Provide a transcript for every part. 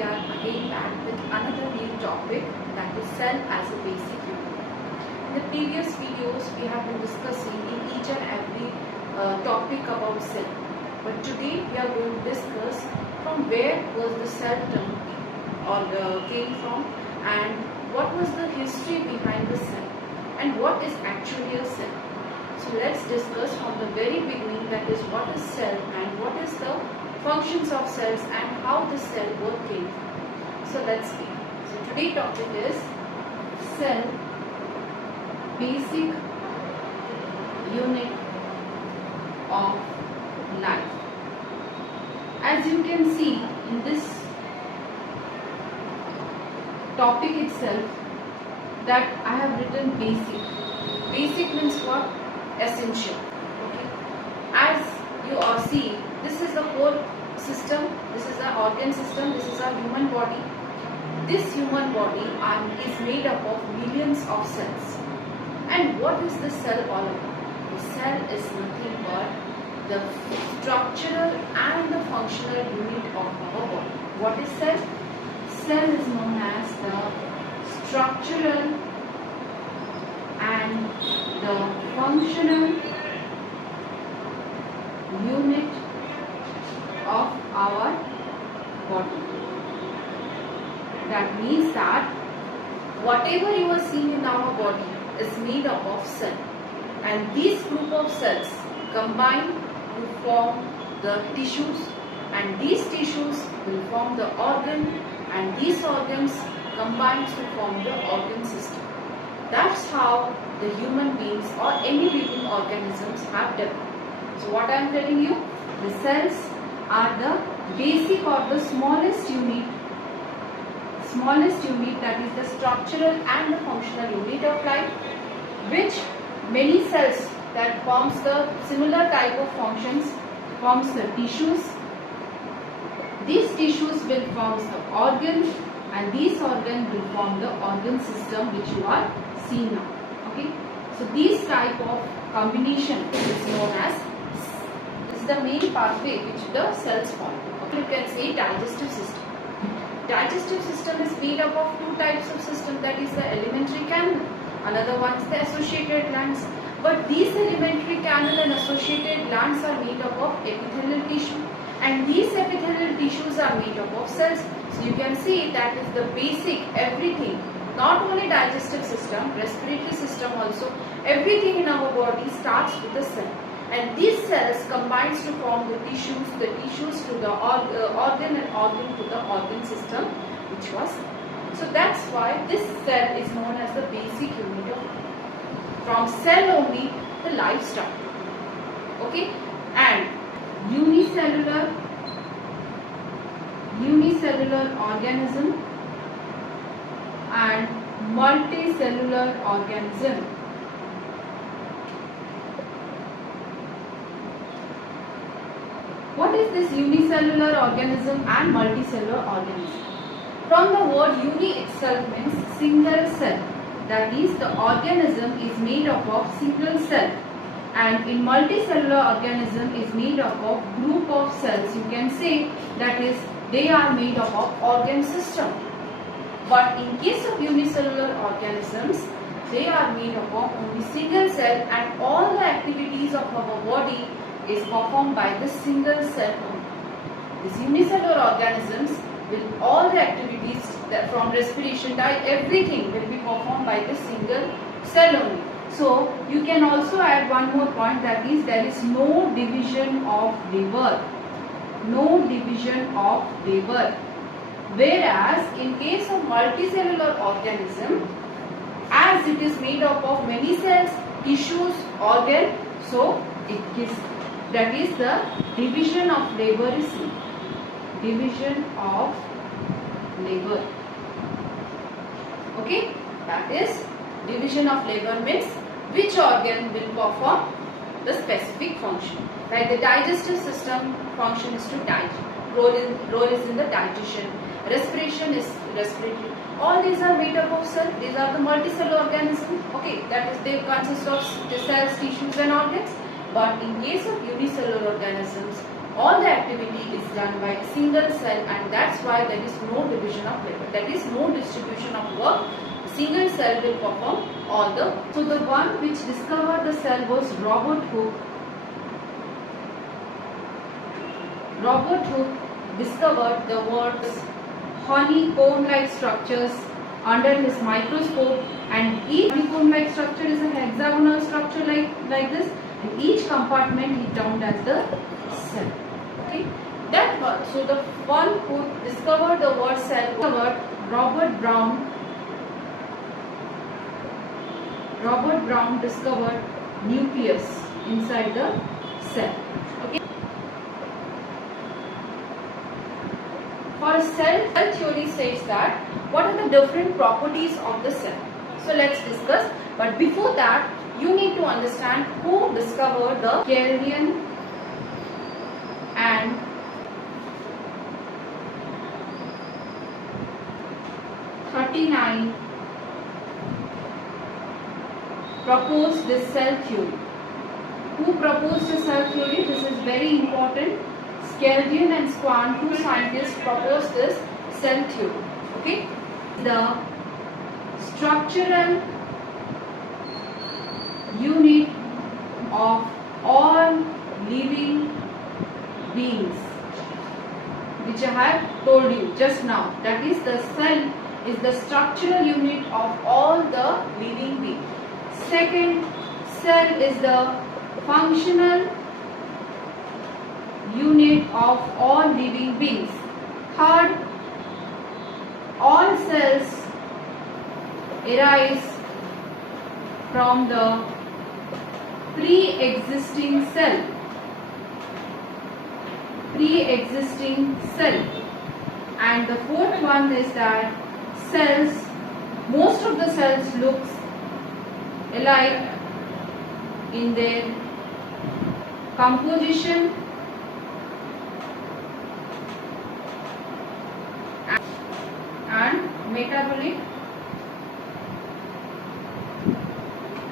we are again back with another new topic, that is cell as a basic unit. In the previous videos we have been discussing in each and every topic about cell, but today we are going to discuss from where was the cell term or came from, and what was the history behind the cell and what is actually a cell. So let's discuss from the very beginning, that is what is cell and what is the functions of cells and how the cell work came from. So let's see. So today's topic is cell, basic unit of life. As you can see in this topic itself, that I have written basic. Basic means what? Essential. Okay. As you all see, this is the whole system, this is the organ system, this is our human body. This human body is made up of millions of cells. And what is the cell all about? The cell is nothing but the structural and the functional unit of our body. What is cell? Cell is known as the structural and the functional unit of our body. That means that whatever you are seeing in our body is made up of cell, and these group of cells combine to form the tissues, and these tissues will form the organ, and these organs combine to form the organ system. That's how the human beings or any living organisms have developed. So what I am telling you, the cells are the basic or the smallest unit, that is the structural and the functional unit of life, which many cells that forms the similar type of functions forms the tissues. These tissues will form the organ, and these organs will form the organ system which you are seeing now. Okay, so this type of combination is known as, this is the main pathway which the cells form. You can say digestive system. Digestive system is made up of two types of system, that is the alimentary canal, another one is the associated glands. But these alimentary canal and associated glands are made up of epithelial tissue, and these epithelial tissues are made up of cells. So you can see that is the basic everything. Not only digestive system, respiratory system also, everything in our body starts with the cell. And these cells combines to form the tissues to the organ, and organ to the organ system, which was. So that's why this cell is known as the basic unit of life. From cell only the life started. Okay, and unicellular organism and multicellular organism. What is this unicellular organism and multicellular organism? From the word uni itself means single cell. That is, the organism is made up of single cell, and in multicellular organism is made up of group of cells. You can say that is, they are made up of organ system. But in case of unicellular organisms, they are made up of only single cell, and all the activities of our body is performed by the single cell only. These unicellular organisms, with all the activities from respiration, diet, everything will be performed by the single cell only. So you can also add one more point, that is, there is no division of labor. No division of labor. Whereas in case of multicellular organism, as it is made up of many cells, tissues, organ, so it is, that is, the division of labor is seen. Division of labor. Okay, that is, division of labor means which organ will perform the specific function. Like the digestive system function is to digest, role is in the digestion, respiration is respiratory. All these are made up of cells. These are the multicellular organisms. Okay, that is, they consist of the cells, tissues and organs. But in case of unicellular organisms, all the activity is done by a single cell, and that's why there is no division of labor, that is no distribution of work. A single cell will perform all the. So the one which discovered the cell was Robert Hooke. Robert Hooke discovered the words honeycomb-like structures under his microscope, and each honeycomb-like structure is a hexagonal structure like this, and each compartment he termed as the cell. Okay, that was, so the one who discovered the word cell was Robert Brown. Robert Brown discovered nucleus inside the cell. Okay. For a cell theory says that what are the different properties of the cell. So let's discuss. But before that, you need to understand who discovered the Kelvin and '39 proposed this cell theory. Who proposed the cell theory? This is very important. Kelvin and Swan, two scientists, proposed this cell theory. Okay, the structural unit of all living beings, which I have told you just now, that is the cell is the structural unit of all the living beings. Second, cell is the functional unit of all living beings. Third, all cells arise from the pre-existing cell. And the fourth one is that cells, most of the cells looks alike in their composition and metabolic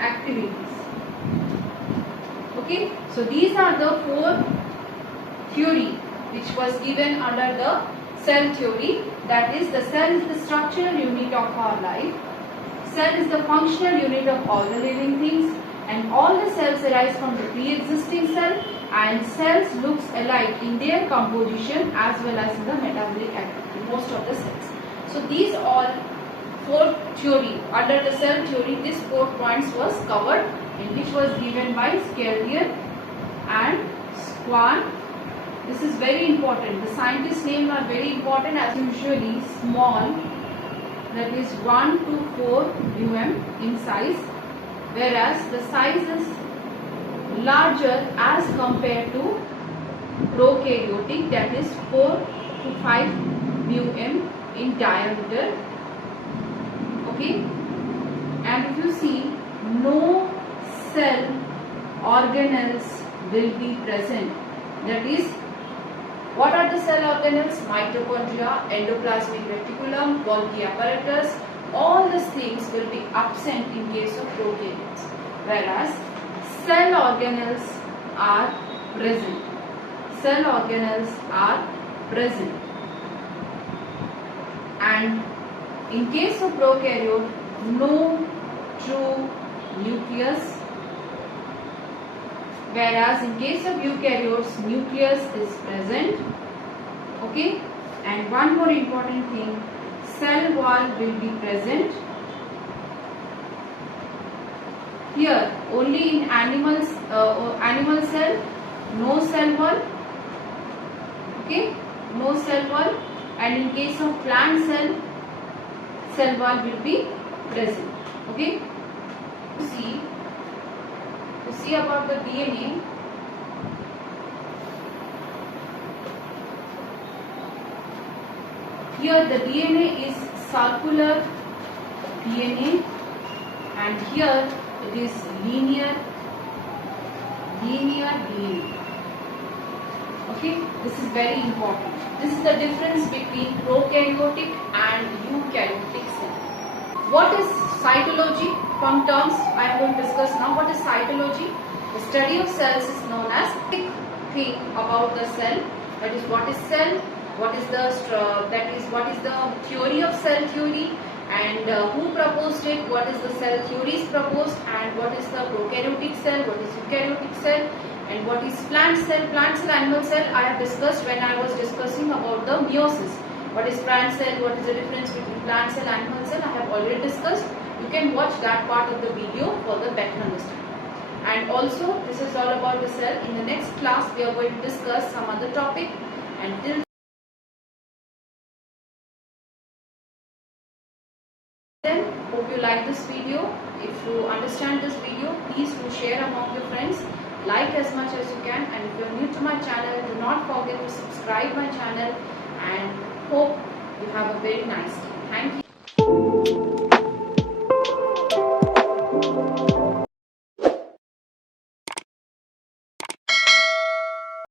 activities. Okay, so these are the four theory which was given under the cell theory, that is the cell is the structural unit of our life, cell is the functional unit of all the living things, and all the cells arise from the pre-existing cell, and cells looks alike in their composition as well as in the metabolic activity, most of the cells. So these all four theory, under the cell theory, these 4 points was covered, and which was given by Kelvin and Swan. This is very important. The scientists' names are very important, as usually small, that is 1 to 4 mm in size, whereas the size is larger as compared to prokaryotic, that is 4 to 5 mm in diameter. Okay, and if you see, no cell organelles will be present. That is, what are the cell organelles? Mitochondria, endoplasmic reticulum, Golgi apparatus. All these things will be absent in case of prokaryotes, whereas cell organelles are present. Cell organelles are present. And in case of prokaryote, no true nucleus, whereas in case of eukaryotes, nucleus is present. Okay, and one more important thing, cell wall will be present. Here only in animal cell, no cell wall. Okay, no cell wall, and in case of plant cell wall will be present. Okay, to see about the DNA. Here the DNA is circular DNA, and here it is linear DNA. Okay, this is very important. This is the difference between prokaryotic and eukaryotic cell. What is cytology? From terms I am going to discuss now. What is cytology? The study of cells is known as thing about the cell. That is, what is cell? What is the theory of cell theory, and who proposed it? What is the cell theories proposed, and what is the prokaryotic cell? What is eukaryotic cell? And what is plant cell, animal cell? I have discussed when I was discussing about the meiosis. What is plant cell? What is the difference between plant cell, animal cell? I have already discussed. You can watch that part of the video for the better understanding. And also, this is all about the cell. In the next class, we are going to discuss some other topic. Until then, hope you like this video. If you understand this video, please do share among your friends. Like as much as you can, and if you are new to my channel, do not forget to subscribe my channel, and hope you have a very nice day. Thank you.